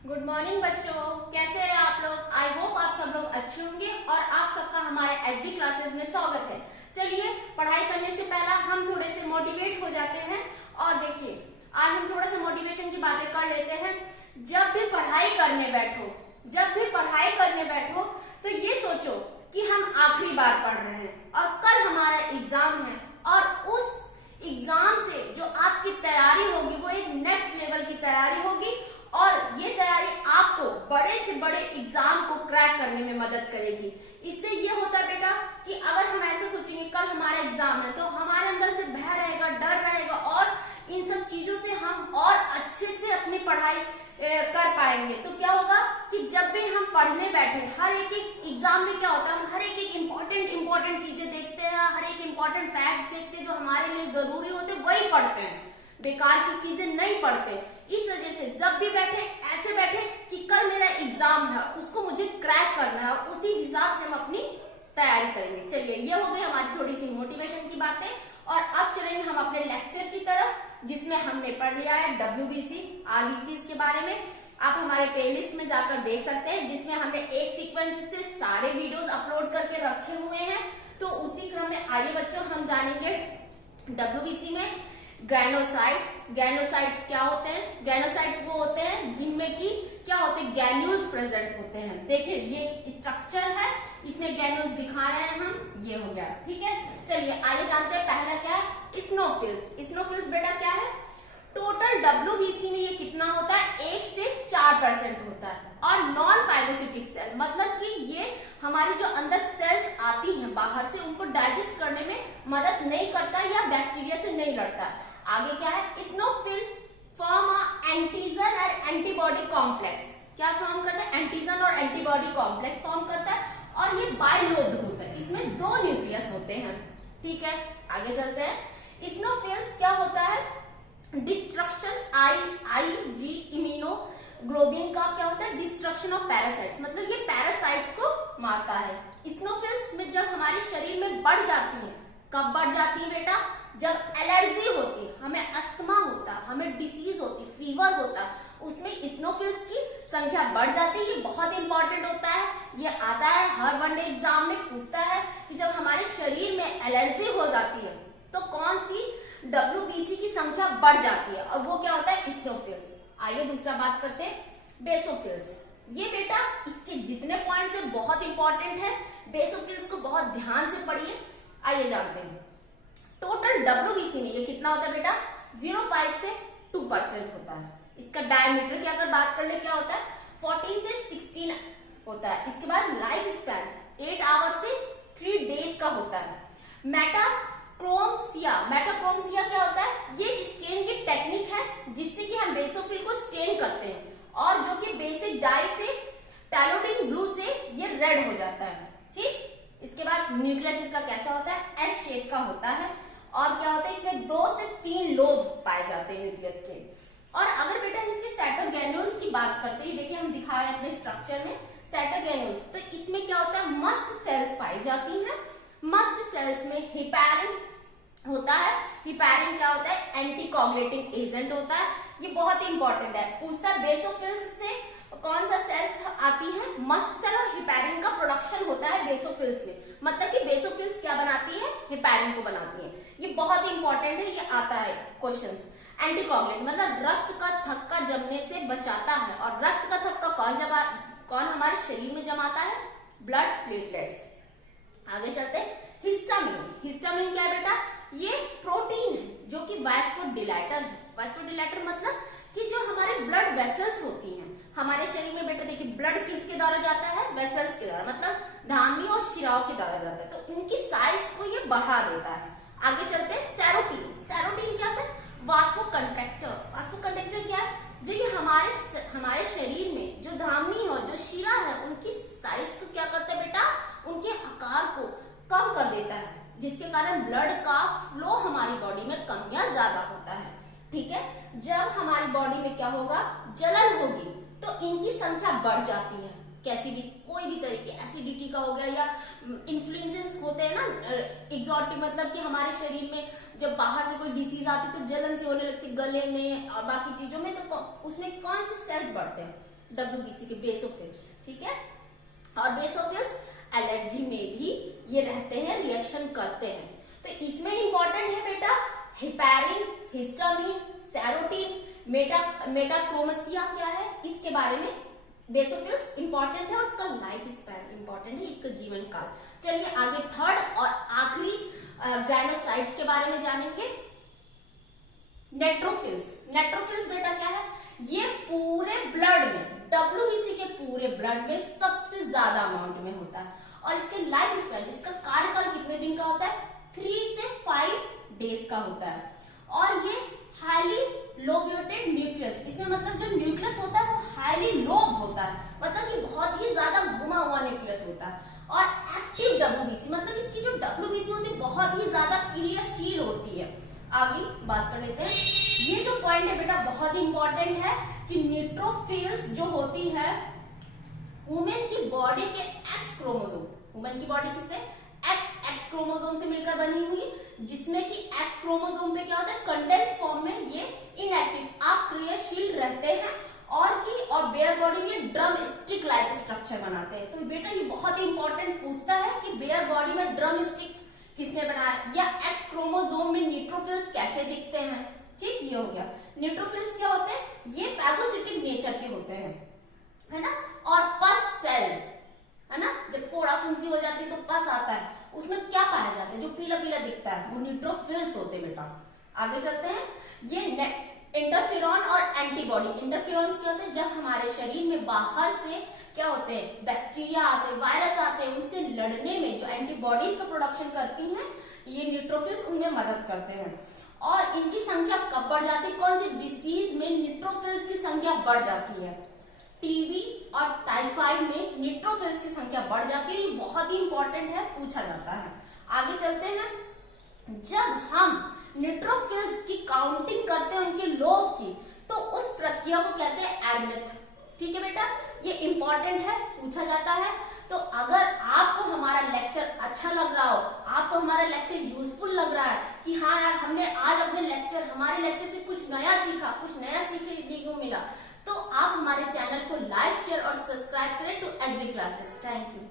Good morning बच्चों, कैसे हैं आप लोग। आई होप आप सब लोग अच्छे होंगे और आप सबका हमारे एसबी क्लासेस में स्वागत है। चलिए, पढ़ाई करने से पहला हम थोड़े से मोटिवेट हो जाते हैं और देखिए आज हम थोड़ा सा मोटिवेशन की बातें कर लेते हैं। जब भी पढ़ाई करने बैठो तो ये सोचो कि हम आखिरी बार पढ़ रहे हैं और कल हमारा एग्जाम है और उस एग्जाम से जो आपकी तैयारी होगी वो एक नेक्स्ट लेवल की तैयारी होगी और ये तैयारी आपको बड़े से बड़े एग्जाम को क्रैक करने में मदद करेगी। इससे ये होता है बेटा कि अगर हम ऐसे सोचेंगे कल हमारा एग्जाम है तो हमारे अंदर से भय रहेगा, डर रहेगा और इन सब चीजों से हम और अच्छे से अपनी पढ़ाई कर पाएंगे। तो क्या होगा कि जब भी हम पढ़ने बैठे हर एक एग्जाम में क्या होता है, हम हर एक इम्पोर्टेंट चीजें देखते हैं, हर एक इम्पोर्टेंट फैक्ट देखते हैं जो हमारे लिए जरूरी होते वही पढ़ते हैं, बेकार की चीजें नहीं पढ़ते। इस वजह से जब भी ऐसे बैठे कि कल मेरा एग्जाम है, उसको मुझे क्रैक करना है और उसी हिसाब से हम अपनी तैयारी करेंगे। चलिए, ये हो गई हमारी थोड़ी सी मोटिवेशन की बातें और अब चलेंगे हम अपने लेक्चर की तरफ, जिसमें हमने पढ़ लिया है WBC, RBCs के बारे में। आप हमारे प्लेलिस्ट में जाकर देख सकते हैं जिसमें हमने एक सीक्वेंस से सारे वीडियोस अपलोड करके रखे हुए हैं। तो उसी क्रम में आइए बच्चों हम जानेंगे WBC में गैनोसाइट्स क्या होते हैं। गैनोसाइट्स वो होते हैं जिनमें की क्या होते हैं, ग्रैन्यूल्स प्रेजेंट होते हैं। देखिए ये स्ट्रक्चर है, इसमें ग्रैन्यूल्स दिखा रहे हैं हम, ये हो गया, ठीक है। चलिए आइए जानते हैं पहला क्या है, स्नोफिल्स बेटा क्या है। टोटल WBC में ये कितना होता है, 1 से 4% होता है। और नॉन फाइब्रोसिटिक सेल मतलब कि ये हमारी जो अंदर सेल्स आती हैं बाहर से, उनको डाइजेस्ट करने में मदद नहीं करता या बैक्टीरिया से नहीं लड़ता। आगे क्या है, स्नोफिल फॉर्म एंटीजन और एंटीबॉडी कॉम्प्लेक्स। क्या फॉर्म करता है, एंटीजन और एंटीबॉडी कॉम्प्लेक्स फॉर्म करता है और ये बाइलोब्ड होता है, इसमें 2 न्यूक्लियस होते हैं, ठीक है। आगे चलते हैं, स्नोफिल्स क्या होता है, डिस्ट्रक्शन IG इम्यूनोग्लोबिन का क्या होता है, डिस्ट्रक्शन ऑफ पैरासाइट्स, मतलब ये पैरासाइट्स को मारता है। स्नोफिल्स में जब हमारे शरीर में बढ़ जाती है, कब बढ़ जाती है बेटा, जब एलर्जी होती है, हमें अस्थमा होता, हमें डिसीज होती, फीवर होता, उसमें स्नोफिल्स की संख्या बढ़ जाती है। ये बहुत इंपॉर्टेंट होता है, ये आता है हर वनडे एग्जाम में पूछता है कि जब हमारे शरीर में एलर्जी हो जाती है तो कौन सी WBC की संख्या बढ़ जाती है और वो क्या होता है, स्नोफिल्स। आइए दूसरा बात करते हैं, बेसोफिल्स। ये बेटा इसके जितने पॉइंट्स है बहुत इंपॉर्टेंट है, बेसोफिल्स को बहुत ध्यान से पढ़िए। आइए जानते हैं टोटल WBC में ये कितना होता है बेटा, 0.5 से 2% होता है। इसका डायमीटर की अगर बात कर ले क्या होता है, 14 से 16 होता है। इसके बाद लाइफ स्पैन 8 आवर से 3 डेज का होता है। मेटाक्रोमसिया क्या होता है, ये स्टेन की टेक्निक है जिससे कि हम बेसोफिल को स्टेन करते हैं और जो कि बेसिक डाई से टैलोडिन ब्लू से ये रेड हो जाता है, ठीक। इसके बाद न्यूक्लियस इसका कैसा होता है, S शेप का होता है और क्या होता है, इसमें 2 से 3 लोब पाए जाते हैं न्यूक्लियस के। और अगर बेटा हम इसके साइटोग्रैन्यूल्स की बात करते हैं, देखिए हम दिखा रहे हैं अपने स्ट्रक्चर में साइटोग्रैन्यूल्स, तो इसमें क्या होता है, मस्ट सेल्स पाई जाती हैं। मस्ट सेल्स में हिपैरिन होता है। हिपैरिन क्या होता है, एंटीकोगुलेटिंग एजेंट होता है। ये बहुत इंपॉर्टेंट है, पूछता है बेसोफिल्स से कौन सा सेल्स आती है, मस्ट सेल, और हिपैरिन का प्रोडक्शन होता है बेसोफिल्स में, मतलब कि बेसोफिल्स क्या बनाती है, हिपैरिन को बनाती है। ये बहुत इंपॉर्टेंट है, ये आता है क्वेश्चंस। एंटीकोगुलेंट मतलब रक्त का थक्का जमने से बचाता है और रक्त का थक्का कौन हमारे शरीर में जमाता है, ब्लड प्लेटलेट्स। आगे चलते हैं, हिस्टामिन क्या है बेटा, ये प्रोटीन है जो कि वास्कोडिलेटर है। वास्कोडिलेटर मतलब कि जो हमारे ब्लड वेसल्स होती हैं हमारे शरीर में बेटा, देखिए ब्लड किसके द्वारा जाता है, वेसल्स के द्वारा, मतलब धमनी और शिराओं के द्वारा जाता है, तो उनकी साइज को ये बढ़ा देता है। आगे चलते हैं, सेरोटीन क्या होता है, वास्कोकंडक्टर क्या है, जो ये हमारे शरीर में जो धमनी और जो शिरा है उनकी साइज को क्या करता है बेटा, उनके आकार को कम कर देता है, जिसके कारण ब्लड का फ्लो हमारी बॉडी में कम या ज्यादा होता है, ठीक है। जब हमारी बॉडी में क्या होगा, जलन होगी तो इनकी संख्या बढ़ जाती है, कैसी भी कोई भी तरीके, एसिडिटी का हो गया या इन्फ्लुएंसेस होते हैं ना, एग्जॉटिक मतलब कि हमारे शरीर में जब बाहर से कोई डिसीज आती तो जलन से होने लगती गले में और बाकी चीजों में, तो उसमें कौन से सेल्स बढ़ते हैं, WBC के बेसोफिल्स, ठीक है। और बेसोफिल्स एलर्जी में भी ये रहते हैं, रिएक्शन करते हैं। तो इसमें इंपॉर्टेंट है बेटा हेपेरिन, हिस्टामिन, सेरोटीन, मेटाक्रोमेसिया क्या है, इसके बारे में बेसोफिल्स इंपॉर्टेंट है और उसका लाइफ स्पैन इंपॉर्टेंट है, इसका जीवन काल। चलिए आगे थर्ड और आखिरी ग्रैनोसाइट्स के बारे में जानेंगे। नेट्रोफिल्स। नेट्रोफिल्स बेटा क्या है, ये पूरे ब्लड में, WBC के पूरे ब्लड में सबसे ज्यादा अमाउंट में होता है और इसके लाइफ स्पैन, इसका कार्यकाल कितने दिन का होता है, 3 से 5 डेज का होता है। और ये हाईली लोब्यूटेड न्यूक्लियस, इसमें मतलब जो न्यूक्लियस होता है वो हाईली लोब होता है, मतलब कि बहुत ही ज्यादा घुमा हुआ न्यूक्लियस होता है। और एक्टिव WBC, मतलब इसकी जो WBC होती है बहुत ही ज्यादा क्रियाशील होती है। आगे बात कर लेते हैं। ये जो पॉइंट है बेटा बहुत ही इंपॉर्टेंट है कि न्यूट्रोफिल्स जो होती है वुमेन की बॉडी के एक्स क्रोमोसोम, वुमेन की बॉडी किससे, एक्स क्रोमोसोम से मिलकर बनी हुई, जिसमें कि एक्स क्रोमोसोम पे क्या होता है, कंडेंस फॉर्म में ये इनएक्टिव, अक्रियाशील रहते हैं और बेयर बॉडी में ड्रम स्टिक लाइक स्ट्रक्चर बनाते हैं। तो बेटा ये बहुत ही इंपॉर्टेंट पूछता है कि बेयर बॉडी में ड्रम स्टिक किसने बनाया, या एक्स क्रोमोसोम में न्यूट्रोफिल्स कैसे दिखते हैं, ठीक, ये हो गया। न्यूट्रोफिल्स क्या होते हैं, ये फैगोसिटिक नेचर के होते हैं, है ना। और पस सेल, है ना, जब फोड़ा फुंसी हो जाती है तो पस आता है, उसमें क्या पाया जाता है, जो पीला पीला दिखता है वो न्यूट्रोफिल्स होते हैं बेटा। आगे चलते हैं। ये इंटरफेरॉन और एंटीबॉडी। इंटरफेरॉन्स क्या होते हैं, जब हमारे शरीर में बाहर से क्या होते हैं, बैक्टीरिया आते हैं, वायरस आते हैं, उनसे लड़ने में जो एंटीबॉडीज का प्रोडक्शन करती हैं ये न्यूट्रोफिल्स, उनमें मदद करते हैं। और इनकी संख्या कब बढ़ जाती है, कौन सी डिसीज में न्यूट्रोफिल्स की संख्या बढ़ जाती है, टीबी और टाइफाइड में न्यूट्रोफिल्स की संख्या बढ़ जाती है। ये बहुत ही इंपॉर्टेंट है, पूछा जाता है। आगे चलते हैं। जब हम न्यूट्रोफिल्स की काउंटिंग करते हैं उनके लोब की, तो उस प्रक्रिया को कहते हैं एर्मिथ, ठीक है बेटा, ये इंपॉर्टेंट है, पूछा जाता है। तो अगर आपको हमारा लेक्चर अच्छा लग रहा हो, आपको हमारा लेक्चर यूजफुल लग रहा है कि हाँ यार हमने आज अपने हमारे लेक्चर से कुछ नया सीखा, कुछ नया सीखने को मिला, तो आप हमारे चैनल को लाइक, शेयर और सब्सक्राइब करें to SB classes. Thank you.